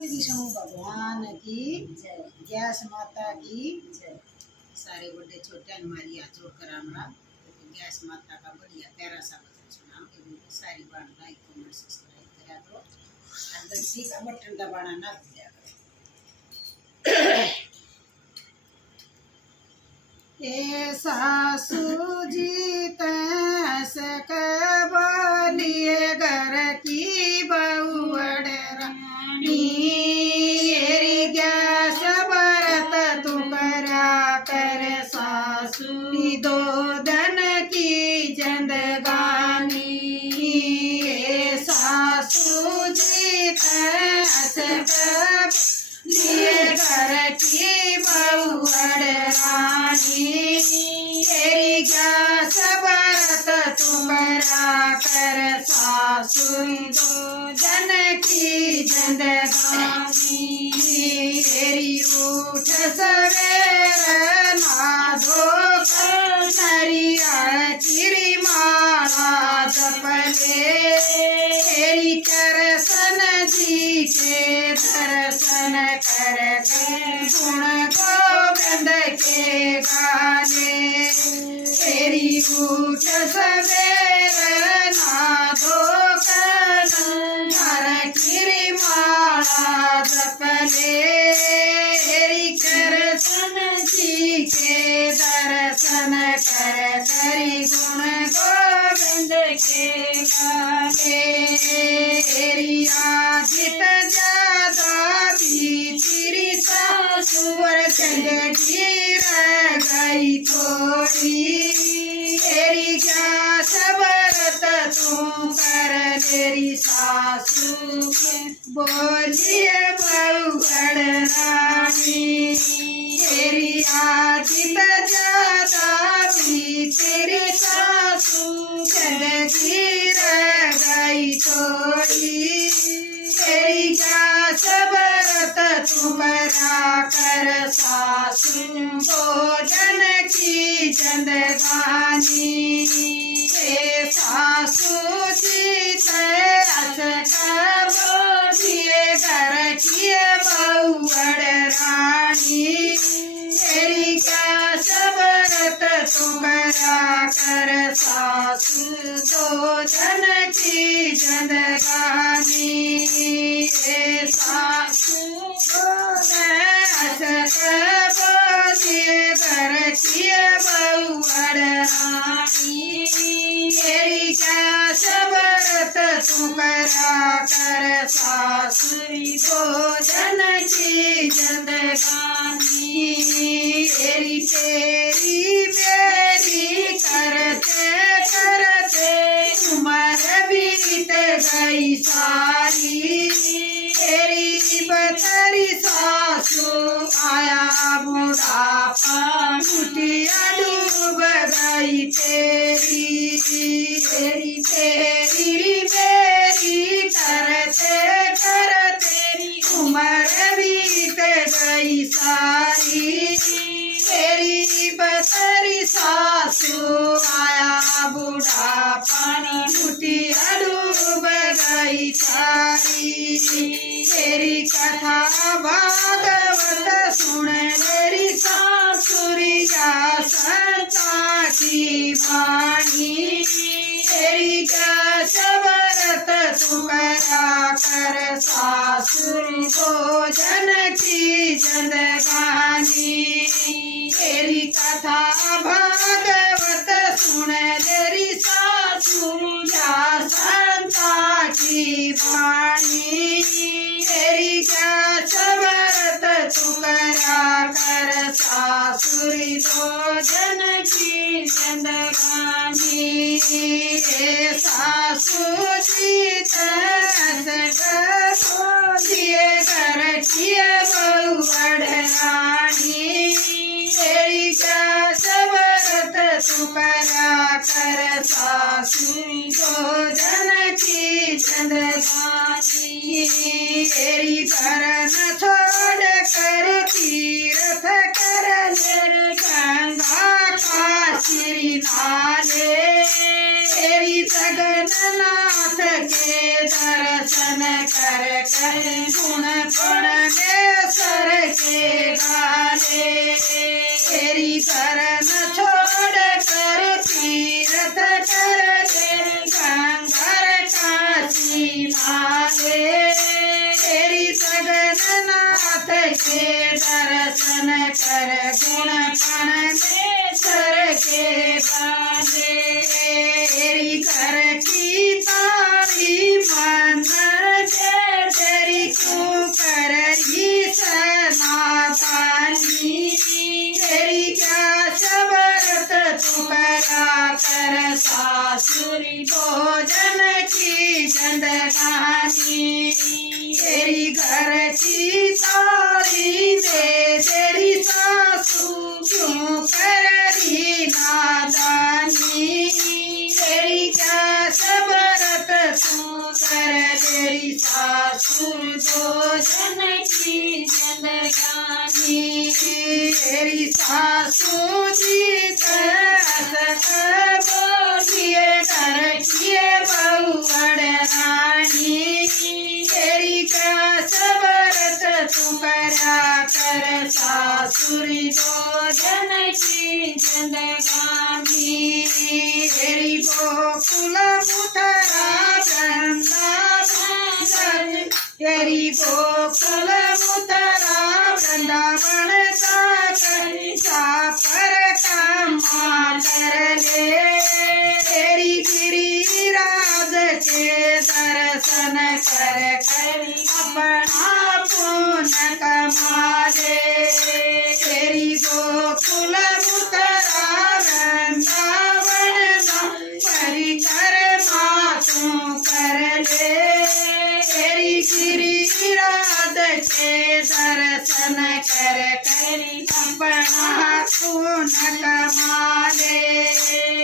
विष्णु भगवान की जय। गैस माता की जय। सारे बड़े छोटे हमारी हाथ जोड़ कर हमरा गैस माता का बढ़िया प्यारा सा वचन सुना। सारी बात लाइक कमेंट सब्सक्राइब करा दो और घंटी का बटन दबाना ना भूलिया करो। ए सासू जी तैस बोलिए घर की बहू रानी गैस बरत तू करा कर सासू दो दन की जिंदगानी। ए सासू जी तैस लिए घर की बहू रानी तेरी गैस बरत तुम्हारा कर सासू दो जन की जिंदगानी। तेरी उठ सवेर ना धो कर नरिया चिरी माला जपले तेरी करसन जी के दर्शन कर गुण गोविंद के गाने। तेरी उठ सवेर ना धो कर नर गिरी माला जपले तेरी करसन जी के दर्शन कर करी गुण गोविंद के गाने। तेरी आदित ज्यादा भी तेरी सासुर चंदगी रह गई थोड़ी। तेरी गैस बरत तू कर तेरी सासू के बोलिए बहू रानी। तेरी आदित ज्यादा भी तेरी सासू चंदगी रह गई थोड़ी। तेरी गैस बरत तुम्हारा कर सासू भोजन की जिंदगानी। ये सासू जी तैस बोलिए घर की बहू रानी। तेरी गैस बरत तुम्हारा कर सासू भोजन की जिंदगानी। ये सासू बोलिए घर की बहू रानी। तेरी गैस बरत तुम्हारा कर सासू भोजन की जिंदगानी। तेरी तेरी मेरी करते करते उम्र बीत गई सारी। तेरी बतरी सासू आया बुढ़ापा मुठिया डूब गई तेरी। तेरी तेरी मेरी करते करते उम्र बीत गई सारी। तेरी बतरी सासू आया बुढ़ापा मुठिया डूब गई सारी। तेरी कथा भागवत सुन मेरी सासुरिया संता की वाणी। तेरी गैस बरत तुम्हारा कर सासुर भोजन की जिंदगानी। तेरी कथा भागवत सुन मेरी सासुरिया संता की वाणी। तेरी गैस बरत तुम्हारा कर सासुर भोजन की जिंदगानी। ये सासू जी तैस बोलिए घर की बहू रानी। तेरी गैस बरत तुम्हारा कर सासू भोजन की जिंदगानी। तेरी करन छोड़ कर तीर्थ कर गंगा काशी नाले। तेरी जगन्नाथ के दर्शन कर कर गुण परमेश्वर के गाले। तेरी करन छोड़ कर तीर्थ कर दे गंगर काशी माले। तेरी जगन्नाथ के दर्शन कर गुण परमेश्वर के गाले। तेरी घर की तारी मंदिर तेरी क्यों कर रही सनातनी। तेरी क्या शबरत तू करा कर सासुरी भोजन की जिंदगानी। तेरी घर की तारी दे तेरी सासू क्यों कर रही नादानी। तेरी क्या शबरत तू कर तेरी सासू भोजन की जिंदगानी। तेरी सासू जी बोलिए घर किए बहुअड़ रानी। तेरी क्या शबरत तू करा कर सासुरी भोजन की जिंदगानी। तेरी गोकुल मथुरा वृंदावन तेरी गोकुल मथुरा वृंदावन जा पर कमा कर ले। तेरी गिरिराज के दर्शन कर कर अपना पुण्य कमा ले। तेरी गोकुल मथुरा वृंदावन परिक्रमा तू कर ले। तेरी गिरिराज के दर्शन कर कर अपना पुण्य कमा ले।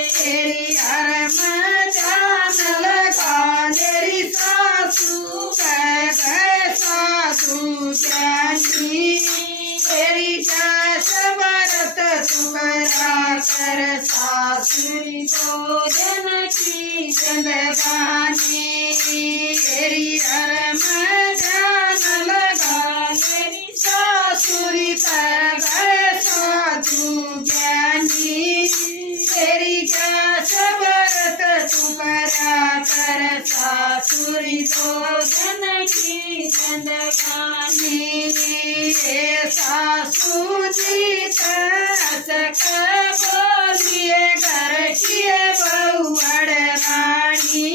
तेरी हर में जान लगा तेरी सासू साधु ज्ञानी। तेरी क्या शबरत तू करा कर सासुरी भोजन की जिंदगानी। तेरी हर में जान लगा तेरी सासुरी साधु ज्ञानी। तेरी क्या शबरत तू करा कर सासुरी भोजन की जिंदगानी। सासू जी बोलिए घर किए बहुअड़ रानी।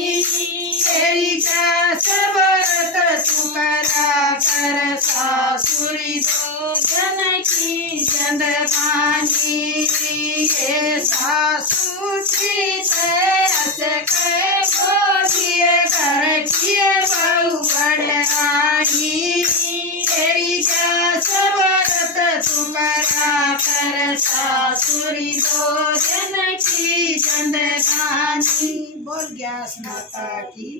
तेरी क्या शबरत तू करा कर सासुरी भोजन की जिंदगानी। सासू जी बोलिए घर किए बहुअड़ रानी। तेरी क्या शबरत तू करा कर सासुरी भोजन की जिंदगानी। बोल ग्यास माता की।